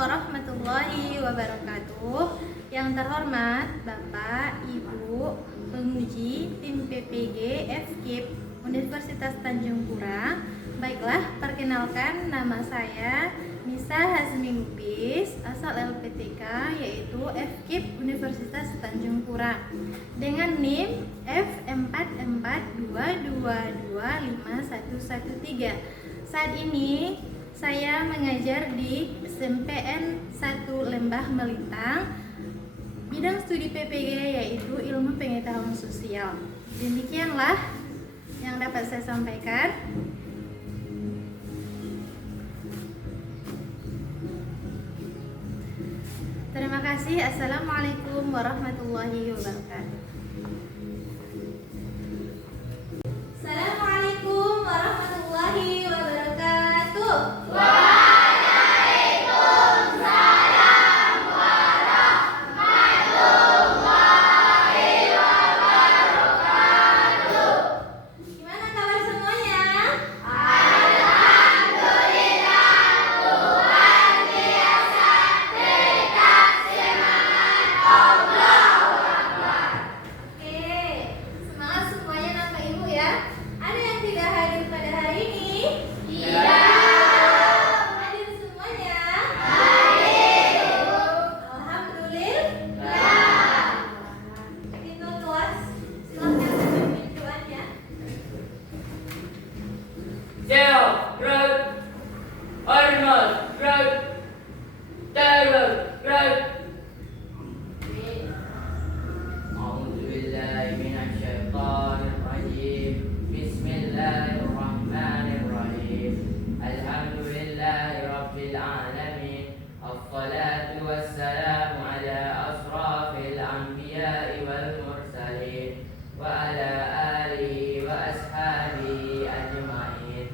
warahmatullahi wabarakatuh. Yang terhormat Bapak, Ibu, penguji tim PPG FKIP Universitas Tanjung Pura. Baiklah, perkenalkan nama saya Nisa Hazmi Lubis, asal LPTK yaitu FKIP Universitas Tanjung Pura dengan NIM F4422251113. Saat ini saya mengajar di SMPN 1 Lembah Melintang, bidang studi PPG yaitu Ilmu Pengetahuan Sosial. Demikianlah yang dapat saya sampaikan. Terima kasih. Assalamualaikum warahmatullahi wabarakatuh. Assalamualaikum warahmatullahi wabarakatuh. Gimana kabar semuanya? Oke, semangat semuanya nampak ibu ya. Ada yang tidak hadir pada hari ini? Hadir semuanya? Alhamdulillah. Itu kelas, silakan pimpin doanya. Zero, growth, almost, growth, terror, growth. أعوذ بالله من الشيطان الرجيم بسم الله الرحمن الرحيم الحمد لله رب العالمين الصلاة والسلام على أشرف الأنبياء والمرسلين وعلى آله وأصحابه أجمعين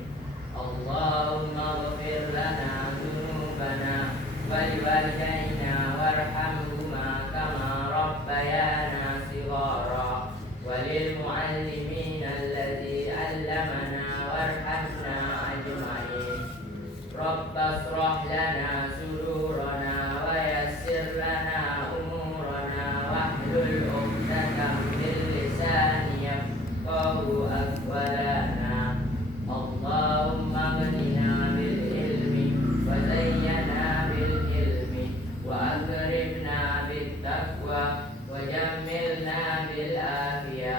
اللهم اغفر لنا ذنوبنا ولوالدينا وارحمهما كما ربيانا صغارا وللمعلمين الذي علمنا وارحمنا أجمعين رب اشرح لنا صدورنا ويسر لنا أمورنا واحلل عقدة من لساني يفقهوا أقوالنا اللهم اغننا بالعلم وزينا بالعلم وأكرمنا بالتقوى وجملنا بالعافية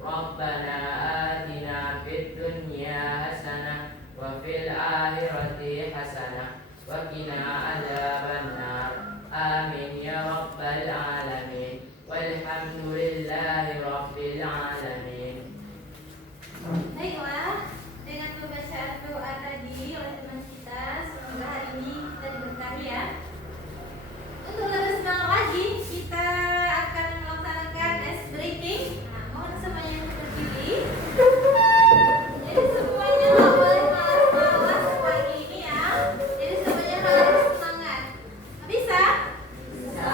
ربنا آتنا في الدنيا حسنة وفي الآخرة حسنة وقنا عذاب النار آمين يا رب العالمين والحمد لله رب العالمين. Baiklah, dengan pembacaan doa tadi oleh teman kita, semoga hari ini kita diberkahi ya. Untuk lebih semangat lagi, kita akan melaksanakan ice breaking. Nah, mohon semuanya yang berdiri. Jadi semuanya nggak boleh malas-malas pagi ini ya. Jadi semuanya harus semangat. Bisa? Bisa.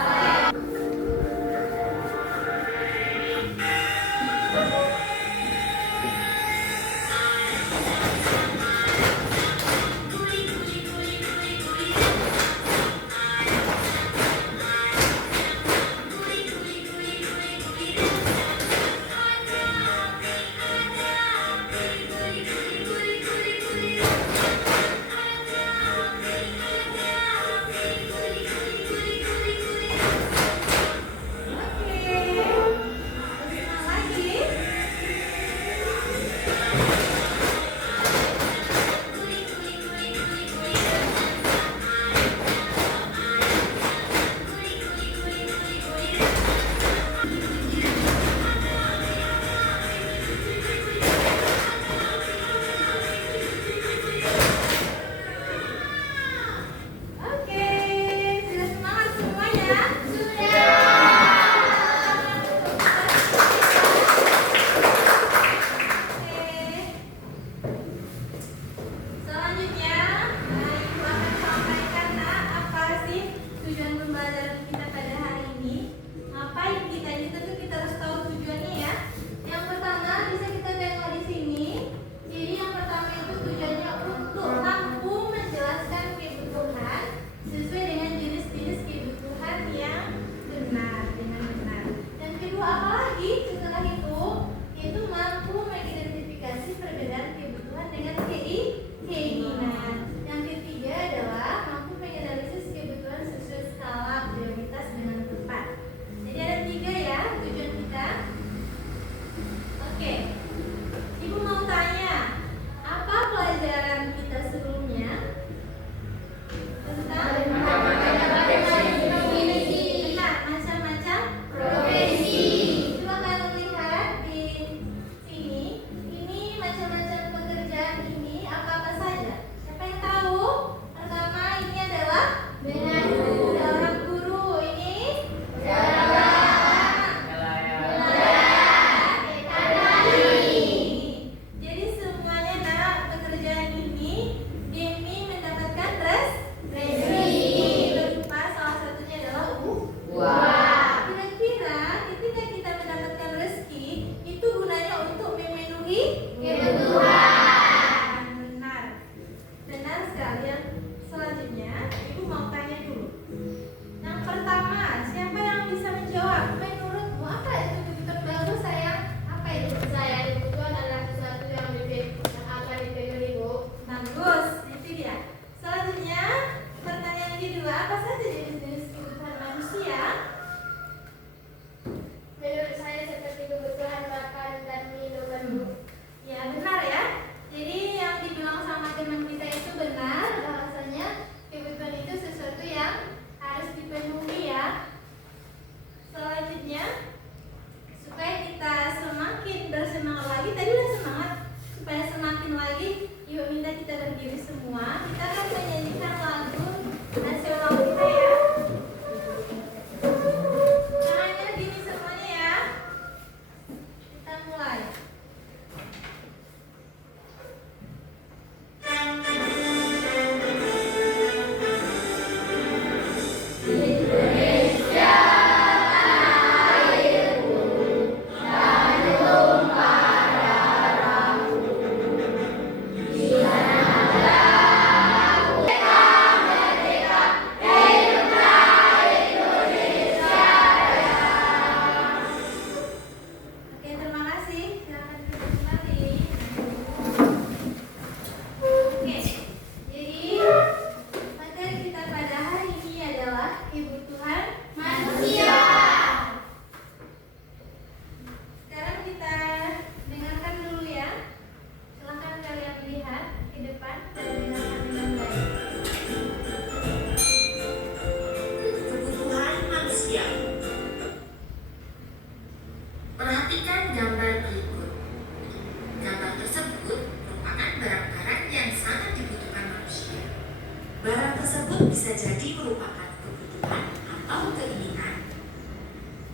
Barang tersebut bisa jadi merupakan kebutuhan atau keinginan.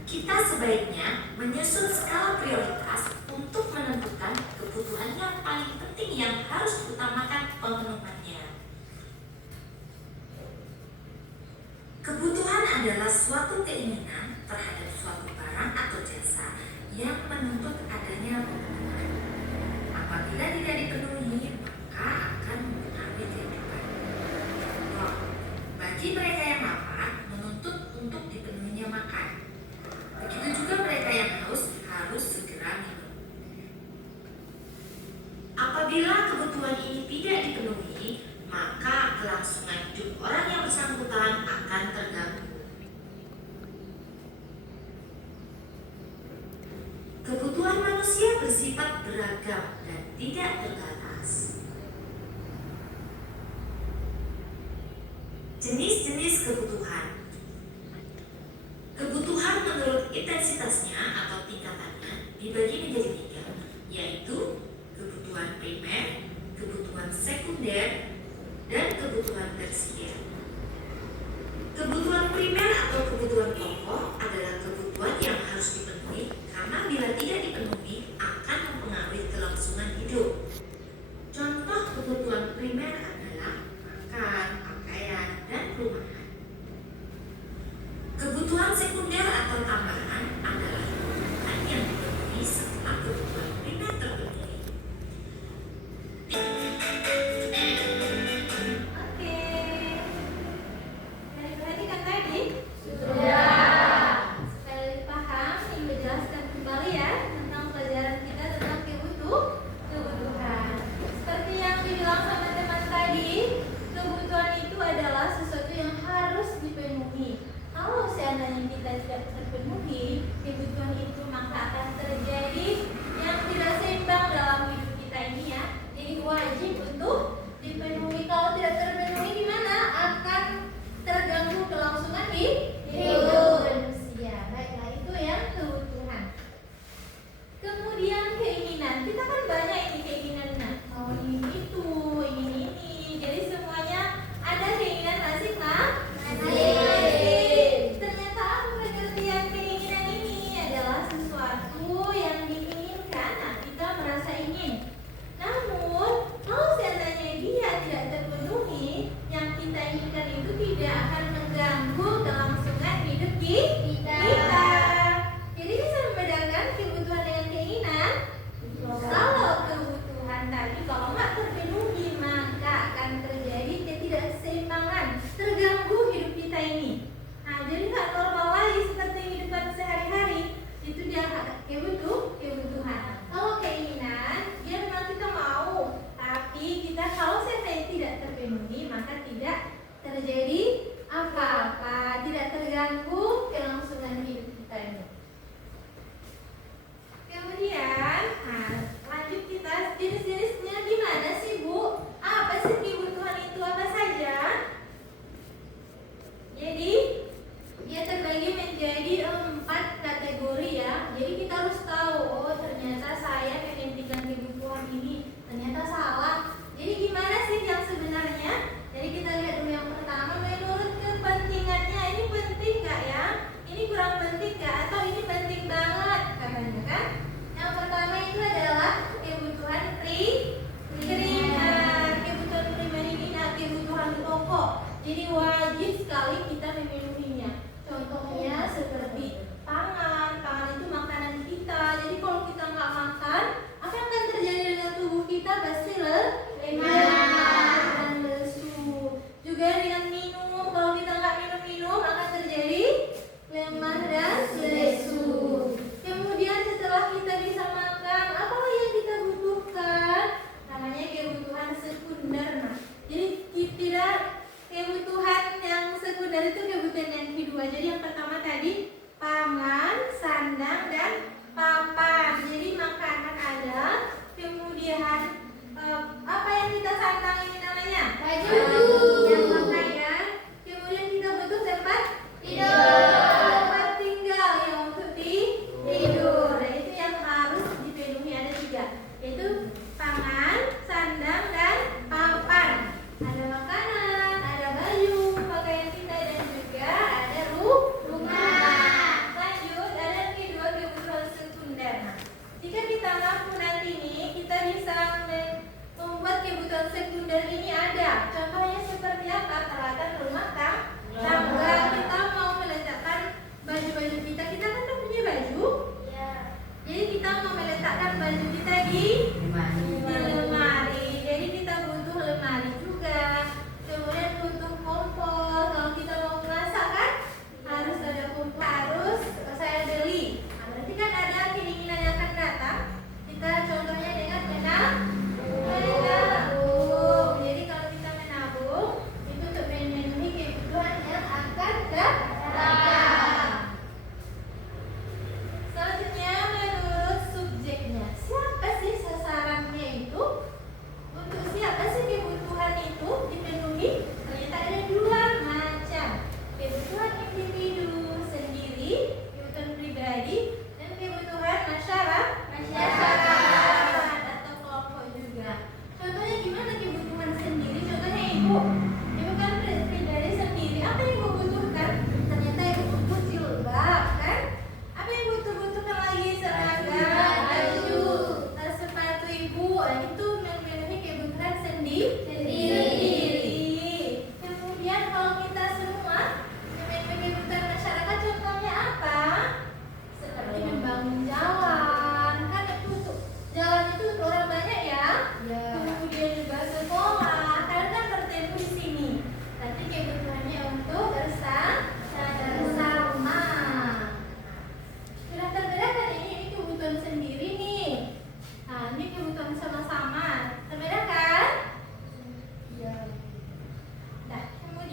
Kita sebaiknya menyusun skala prioritas untuk menentukan kebutuhan yang paling penting yang harus diutamakan pemenuhannya. Kebutuhan adalah suatu keinginan terhadap suatu barang atau jasa yang menuntut adanya pemenuhan. Apabila tidak dipenuhi, maka akan mempengaruhi kehidupan. Contoh, bagi mereka yang lapar, menuntut untuk dipenuhinya makan. Begitu juga mereka yang haus harus segera minum. Apabila kebutuhan ini tidak dipenuhi, maka kelangsungan hidup orang yang bersangkutan akan terganggu. Kebutuhan manusia bersifat beragam dan tidak terbatas. Jenis-jenis kebutuhan. Kebutuhan menurut intensitasnya atau tingkatannya dibagi menjadi 3, yaitu kebutuhan primer, kebutuhan sekunder, dan kebutuhan tersier. Kebutuhan primer atau kebutuhan pokok adalah kebutuhan yang harus dipenuhi karena bila tidak dipenuhi akan mempengaruhi kelangsungan hidup. Contoh kebutuhan primer adalah makan, pakaian, dan perumahan. Kebutuhan sekunder atau tambahan adalah kebutuhan yang dipenuhi setelah kebutuhan primer terpenuhi.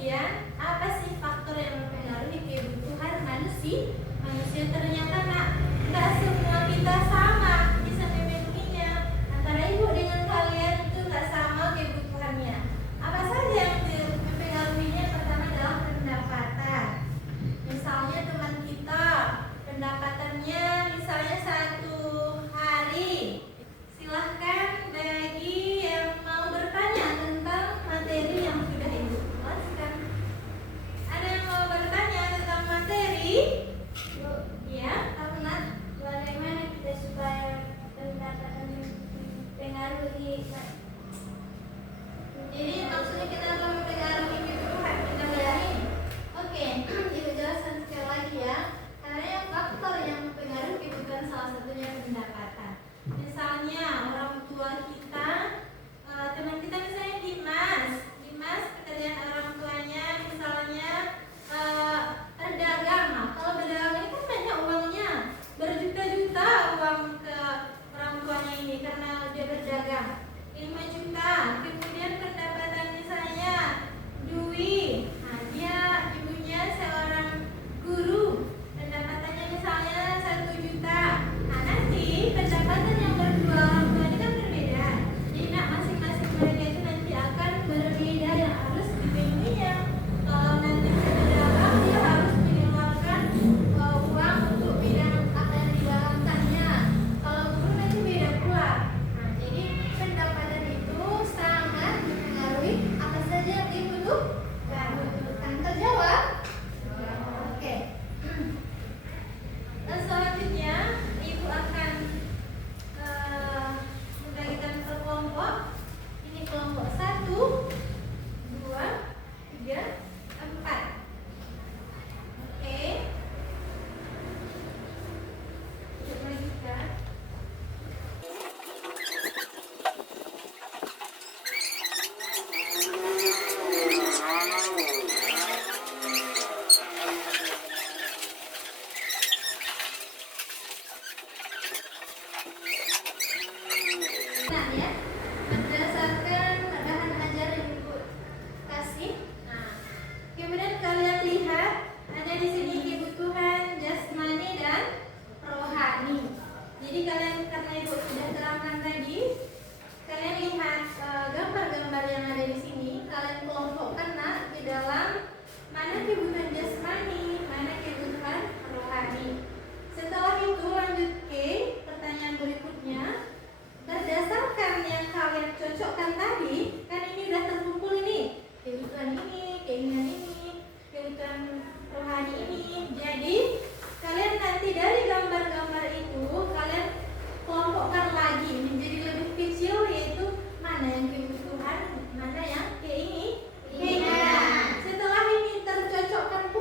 kemudian apa sih faktor yang mempengaruhi kebutuhan manusia ternyata nggak semua kita sama bisa memenuhinya. Antara ibu dengan kalian itu nggak sama kebutuhannya. Apa saja yang mempengaruhinya? Pertama adalah pendapatan. Misalnya teman kita pendapatannya misalnya 1 hari. Silahkan bagi yang mau bertanya tentang materi yang sudah ibu jelaskan. Ada yang mau bertanya tentang materi? Ya, karena bagaimana kita supaya pendapatan mempengaruhi? Jadi maksudnya kenapa mempengaruhi kebutuhan kita bayar ini? Oke, ibu jelaskan sekali lagi ya. Karena yang faktor yang mempengaruhi kebutuhan salah satunya pendapatan. Misalnya orang tua kita, teman kita misalnya Dimas pekerjaan orang tuanya misalnya berdagang. Nah, kalau berdagang ini kan banyak uangnya, berjuta-juta uang ke orang tuanya ini karena dia berdagang. 5 juta, kemudian pendapatan misalnya Dwi, nah dia ibunya seorang guru, pendapatannya misalnya 1 juta. Nah nanti pendapatan yang berdua orang tua ini kan berbeda. Jadi masing-masing mereka itu nanti akan berbeda yang harus dipenuhinya. Kalau nanti berdagang dia harus mengeluarkan uang untuk bidang apa yang didalamkannya. Kalau guru nanti beda pula. Nah jadi pendapatan itu sangat mempengaruhi apa saja yang dibutuhkan. Terjawab? Oke. Dan selanjutnya ibu akan membagikan per kelompok. Ini kelompok 1, 2, 3, 4. Oke. Ibu lanjutkan. Nah ya, berdasarkan bahan ajar yang ibu kasih. Nah, kemudian kalian lihat ada di sini kebutuhan jasmani dan rohani. Jadi kalian karena ibu sudah terangkan tadi, kalian lihat gambar-gambar yang ada di sini. Kalian kelompokkan di dalam mana kebutuhan jasmani, mana kebutuhan rohani. Setelah itu lanjut ke pertanyaan berikutnya. Berdasarkan yang kalian cocokkan tadi, kan ini udah terkumpul ini kebutuhan ini, keinginan ini, kebutuhan rohani ini. Jadi kalian nanti dari gambar-gambar itu kalian kelompokkan lagi menjadi lebih kecil, yaitu mana yang kebutuhan, mana yang keinginan. Setelah ini tercocokkan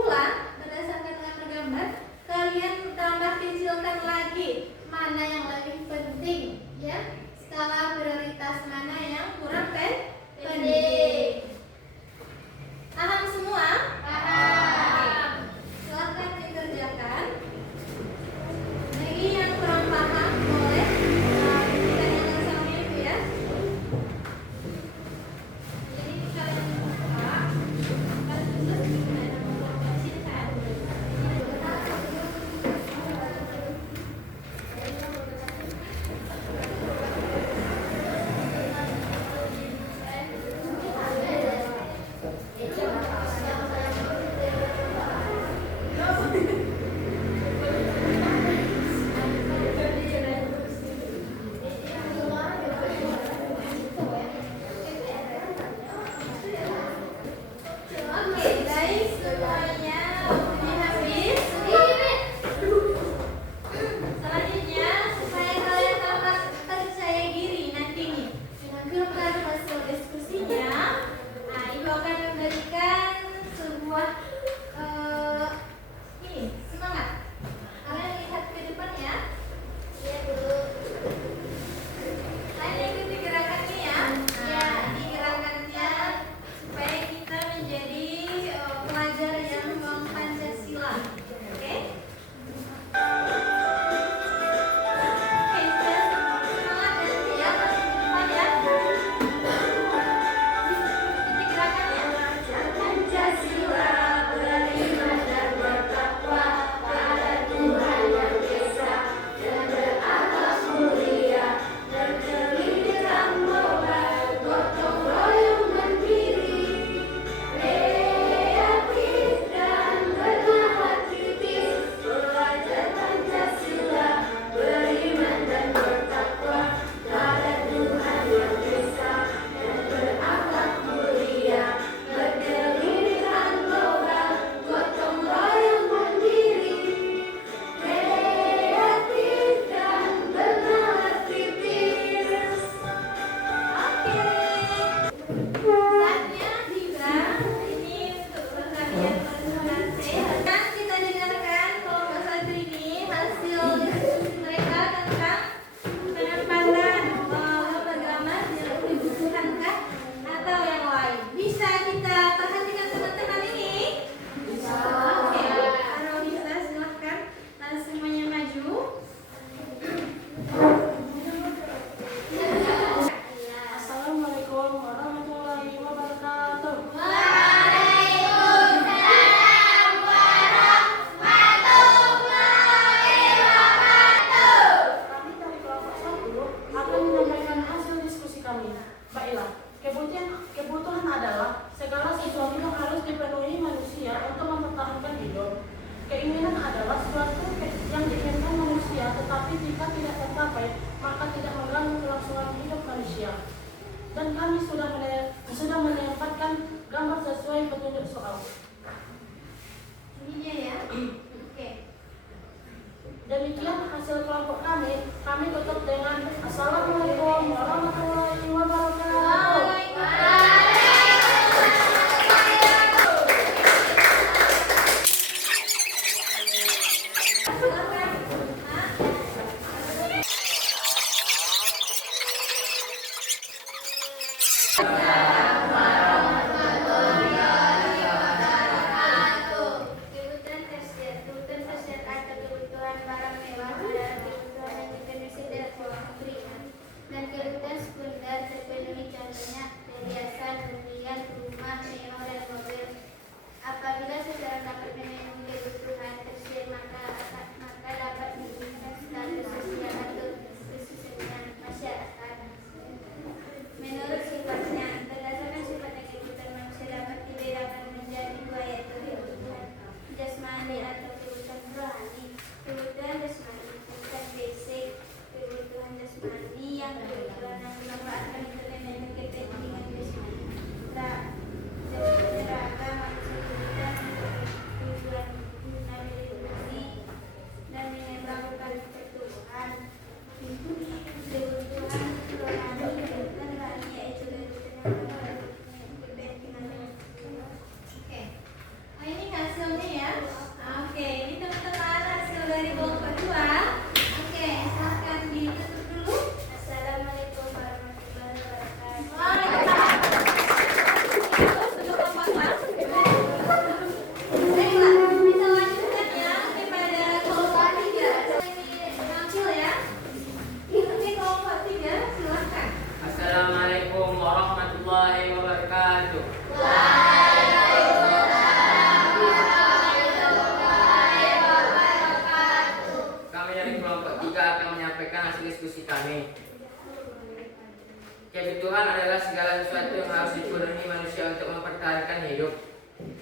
Kebutuhan adalah segala sesuatu yang harus dipenuhi manusia untuk mempertahankan hidup.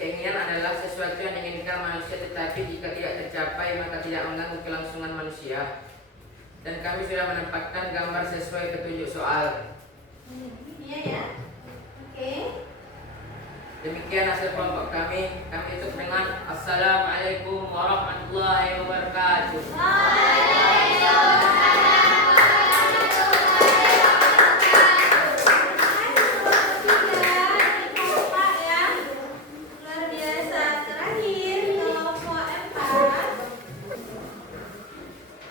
Keinginan adalah sesuatu yang diinginkan manusia tetapi jika tidak tercapai maka tidak mengganggu kelangsungan manusia. Dan kami sudah menempatkan gambar sesuai petunjuk soal. Ini ya. Oke. Demikian hasil kelompok kami. Kami tutup dengan Assalamualaikum warahmatullahi wabarakatuh.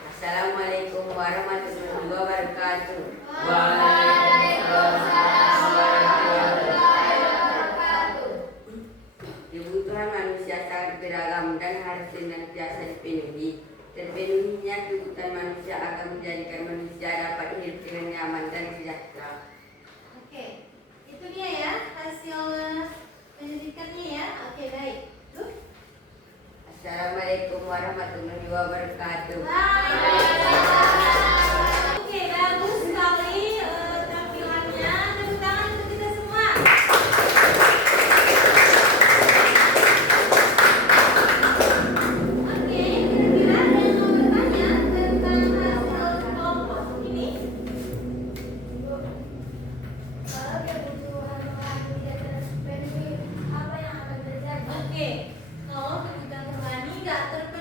Assalamualaikum warahmatullahi wabarakatuh. Kebutuhan manusia sangat beragam dan harus senantiasa dipenuhi. Terpenuhinya kebutuhan manusia akan menjadikan manusia dapat hidup dengan nyaman dan sejahtera. Oke, itu dia ya hasil penyelidikannya ya. Oke, baik. Tuh. Assalamualaikum warahmatullahi wabarakatuh. Oke, bagus sekali tampilannya. Tepuk tangan untuk kita semua. Oke, kira-kira ada yang mau bertanya tentang hasil kelompok ini? Kalau kebutuhan rohani tidak terpenuhi, apa yang akan terjadi? Oke, kalau kebutuhan rohani nggak terpenuhi